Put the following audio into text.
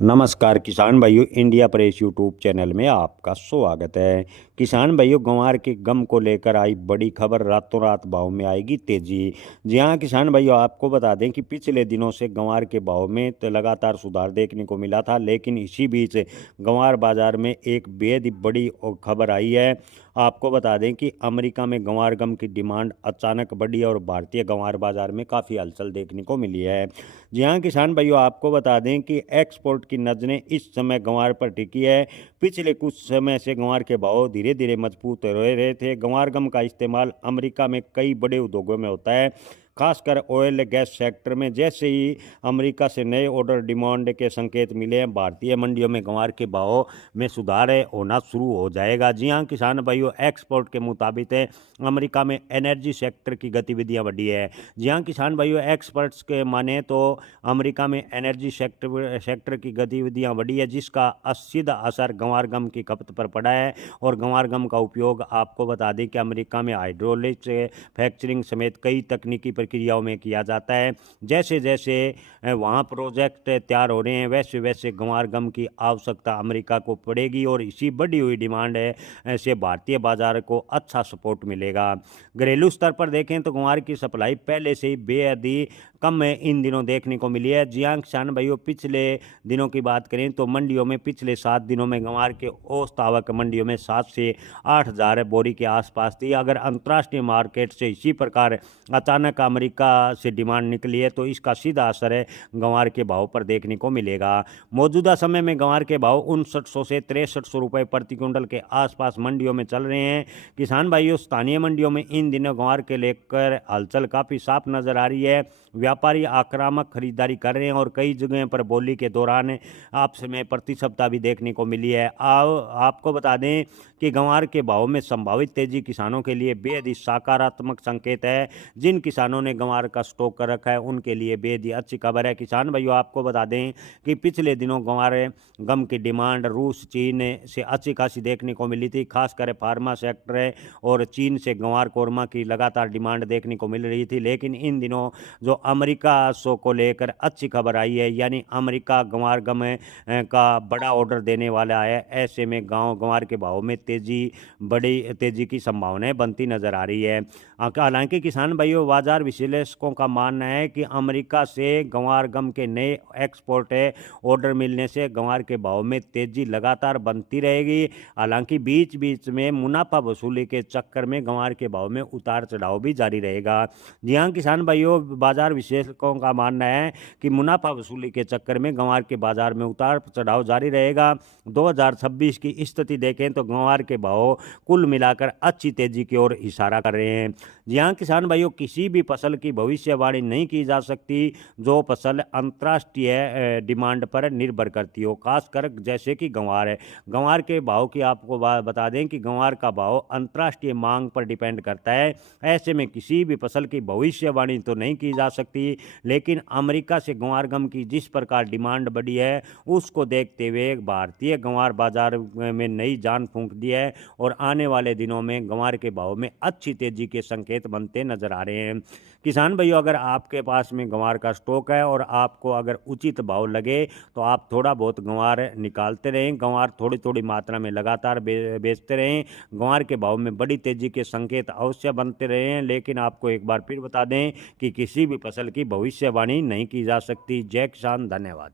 नमस्कार किसान भाइयों, इंडिया प्रेस यूट्यूब चैनल में आपका स्वागत है। किसान भाइयों, ग्वार के गम को लेकर आई बड़ी खबर, रातों रात भाव में आएगी तेजी। जी हाँ किसान भाइयों, आपको बता दें कि पिछले दिनों से ग्वार के भाव में तो लगातार सुधार देखने को मिला था, लेकिन इसी बीच ग्वार बाजार में एक बेहद ही बड़ी खबर आई है। आपको बता दें कि अमेरिका में ग्वार गम की डिमांड अचानक बढ़ी और भारतीय ग्वार बाजार में काफ़ी हलचल देखने को मिली है। जी हाँ किसान भाइयों, आपको बता दें कि एक्सपोर्ट की नज़रें इस समय ग्वार पर टिकी है। पिछले कुछ समय से ग्वार के भाव धीरे धीरे मजबूत हो रहे थे। ग्वार गम का इस्तेमाल अमेरिका में कई बड़े उद्योगों में होता है, खासकर ऑयल गैस सेक्टर में। जैसे ही अमेरिका से नए ऑर्डर डिमांड के संकेत मिले हैं, भारतीय मंडियों में ग्वार के भाव में सुधार होना शुरू हो जाएगा। जी हाँ किसान भाइयों, एक्सपोर्ट के मुताबिक अमेरिका में एनर्जी सेक्टर की गतिविधियां बढ़ी है। जी हाँ किसान भाइयों, एक्सपर्ट्स के माने तो अमेरिका में एनर्जी सेक्टर की गतिविधियां बढ़ी है, जिसका सीधा असर ग्वार गम की खपत पर पड़ा है। और ग्वार गम का उपयोग आपको बता दें कि अमेरिका में हाइड्रोलिक फैक्चरिंग समेत कई तकनीकी प्रक्रियाओं में किया जाता है। जैसे जैसे वहाँ प्रोजेक्ट तैयार हो रहे हैं, वैसे वैसे ग्वार गम की आवश्यकता अमेरिका को पड़ेगी और इसी बढ़ी हुई डिमांड से भारतीय बाजार को अच्छा सपोर्ट मिलेगा। घरेलू स्तर पर देखें तो ग्वार की सप्लाई पहले से ही बेहद ही कम इन दिनों देखने को मिली है। जी हाँ किसान भाइयों, पिछले दिनों की बात करें तो मंडियों में पिछले 7 दिनों में ग्वार के औसत आवक मंडियों में 7 से 8 हज़ार बोरी के आसपास थी। अगर अंतर्राष्ट्रीय मार्केट से इसी प्रकार अचानक अमेरिका से डिमांड निकली है तो इसका सीधा असर है ग्वार के भाव पर देखने को मिलेगा। मौजूदा समय में ग्वार के भाव 5900 से 6300 रुपये प्रति क्विंटल के आसपास मंडियों में चल रहे हैं। किसान भाइयों, स्थानीय मंडियों में इन दिनों ग्वार के लेकर हलचल काफ़ी साफ नजर आ रही है। व्यापारी आक्रामक खरीदारी कर रहे हैं और कई जगह पर बोली के दौरान आपस में प्रतिस्पर्धा भी देखने को मिली है। आपको बता दें कि ग्वार के भाव में संभावित तेजी किसानों के लिए बेहद ही सकारात्मक संकेत है। जिन किसानों ने ग्वार का स्टॉक कर रखा है उनके लिए बेहद ही अच्छी खबर है। किसान भाइयों, आपको बता दें कि पिछले दिनों ग्वार गम की डिमांड रूस चीन से अच्छी खासी देखने को मिली थी, खासकर फार्मा सेक्टर और चीन से ग्वार कोरमा की लगातार डिमांड देखने को मिल रही थी। लेकिन इन दिनों जो अमेरिका शो को लेकर अच्छी खबर आई है, यानी अमेरिका ग्वार गम का बड़ा ऑर्डर देने वाला है। ऐसे में ग्वार के भाव में बड़ी तेजी की संभावनाएं बनती नजर आ रही है। हालांकि किसान भाइयों, बाजार विश्लेषकों का मानना है कि अमेरिका से ग्वार गम के नए एक्सपोर्ट ऑर्डर मिलने से ग्वार के भाव में तेजी लगातार बनती रहेगी। हालांकि बीच बीच में मुनाफा वसूली के चक्कर में ग्वार के भाव में उतार चढ़ाव भी जारी रहेगा। जी हाँ किसान भाइयों, बाजार विश्लेषकों का मानना है कि मुनाफा वसूली के चक्कर में ग्वार के बाजार में उतार चढ़ाव जारी रहेगा। 2026 की स्थिति देखें तो ग्वार के भाव कुल मिलाकर अच्छी तेजी की ओर इशारा कर रहे हैं। जी हाँ किसान भाइयों, किसी भी फसल की भविष्यवाणी नहीं की जा सकती जो फसल अंतर्राष्ट्रीय डिमांड पर निर्भर करती हो, खासकर जैसे कि ग्वार है। ग्वार के भाव की आपको बता दें कि ग्वार का भाव अंतर्राष्ट्रीय मांग पर डिपेंड करता है। ऐसे में किसी भी फसल की भविष्यवाणी तो नहीं की जा सकती, लेकिन अमेरिका से ग्वार गम की जिस प्रकार डिमांड बढ़ी है उसको देखते हुए भारतीय ग्वार बाजार में नई जान फूंक दी है और आने वाले दिनों में ग्वार के भाव में अच्छी तेजी के संकेत बनते नजर आ रहे हैं। किसान भाइयों, अगर आपके पास में ग्वार का स्टॉक है और आपको अगर उचित भाव लगे तो आप थोड़ा बहुत ग्वार निकालते रहें, ग्वार थोड़ी थोड़ी मात्रा में लगातार बेचते रहें। ग्वार के भाव में बड़ी तेजी के संकेत अवश्य बनते रहे हैं, लेकिन आपको एक बार फिर बता दें कि किसी भी फसल की भविष्यवाणी नहीं की जा सकती। जय किसान, धन्यवाद।